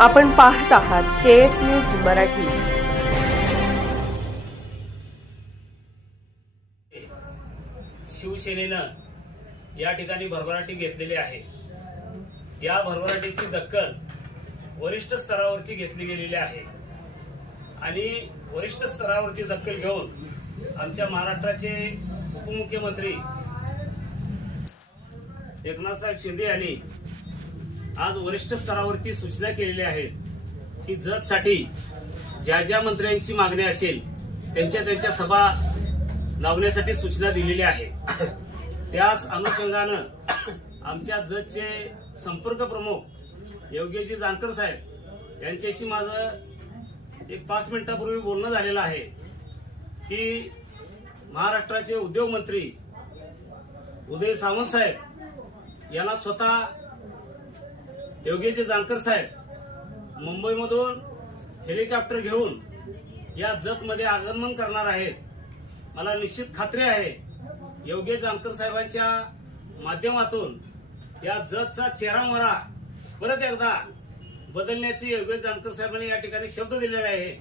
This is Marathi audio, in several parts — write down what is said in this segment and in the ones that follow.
आपण पाहत आहात केएस न्यूज मराठी। शिवसेनेनं या ठिकाणी भरभराटी घेतलेली आहे। या भरभराटीची दखल वरिष्ठ स्तरावरती घेतली गेलेली आहे आणि वरिष्ठ स्तरावरती दखल घेऊन आमच्या महाराष्ट्राचे उपमुख्यमंत्री एकनाथ साहेब शिंदे यांनी आज वरिष्ठ स्तरावरती सूचना केलेली आहे की जतसाठी ज्या ज्या मंत्र्यांची मागणी असेल त्यांच्या सभा लावण्यासाठी सूचना दिलेली आहे। त्याच अनुषंगानं आमच्या जतचे संपर्क प्रमुख योगेशजी जानकर साहेब यांच्याशी माझं एक 5 मिनिटापूर्वी बोलणं झालेलं आहे की महाराष्ट्राचे उद्योग मंत्री उदय सामंत साहेब यांना स्वतः योगेशजी जानकर साहेब मुंबईमधून हेलिकॉप्टर घेऊन या जतमध्ये आगमन करणार आहेत। मला निश्चित खात्री आहे योगेश जानकर साहेबांच्या माध्यमातून या जतचा चेहरामोहरा परत एकदा बदलण्याची योगेश जानकर साहेबांनी या ठिकाणी शब्द दिलेला आहे।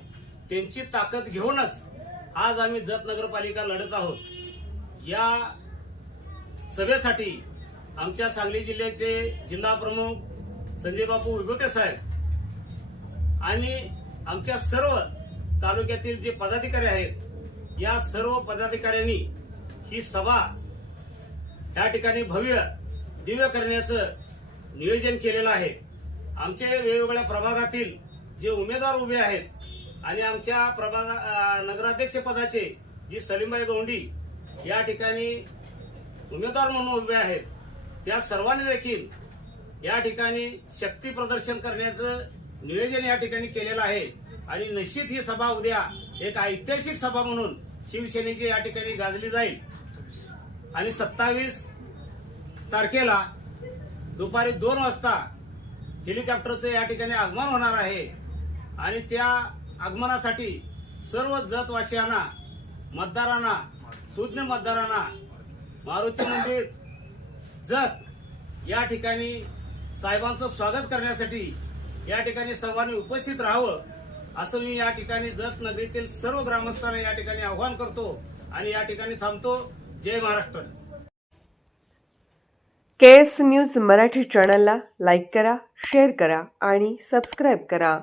त्यांची ताकद घेऊनच आज आम्ही जत नगरपालिका लढत आहोत। या सभेसाठी आमच्या सांगली जिल्ह्याचे जिल्हा प्रमुख संजय बापू विभूते साहेब आणि आमच्या सर्व तालुक्यातील जे पदाधिकारी आहेत या सर्व पदाधिकाऱ्यांनी ही सभा या ठिकाणी भव्य दिव्य करण्याचं नियोजन केलेलं आहे। आमचे वेगवेगळ्या प्रभागातील जे उमेदवार उभे आहेत आणि आमच्या नगराध्यक्ष पदाचे जी सलीमबाई गौंडी या ठिकाणी उमेदवार म्हणून उभे आहेत त्या सर्वांनी देखील या ठिकाणी शक्ती प्रदर्शन करण्याचं नियोजन या ठिकाणी केलेलं आहे आणि निश्चित ही सभा उद्या एक ऐतिहासिक सभा म्हणून शिवसेनेची या ठिकाणी गाजली जाईल आणि 27 तारखेला दुपारी 2 वाजता हेलिकॉप्टरचं या ठिकाणी आगमन होणार आहे आणि त्या आगमनासाठी सर्व जतवासियांना मतदारांना सुज्ञ मतदारांना मारुती मंदिर जत या ठिकाणी साहेबांचं स्वागत करण्यासाठी या ठिकाणी सर्वांनी उपस्थित राहावं असं मी या ठिकाणी जत नगरीतील सर्व ग्रामस्थांना या ठिकाणी आवाहन करतो आणि या ठिकाणी थांबतो। जय महाराष्ट्र। केएस न्यूज मराठी चॅनलला लाईक करा, शेअर करा आणि सबस्क्राईब करा।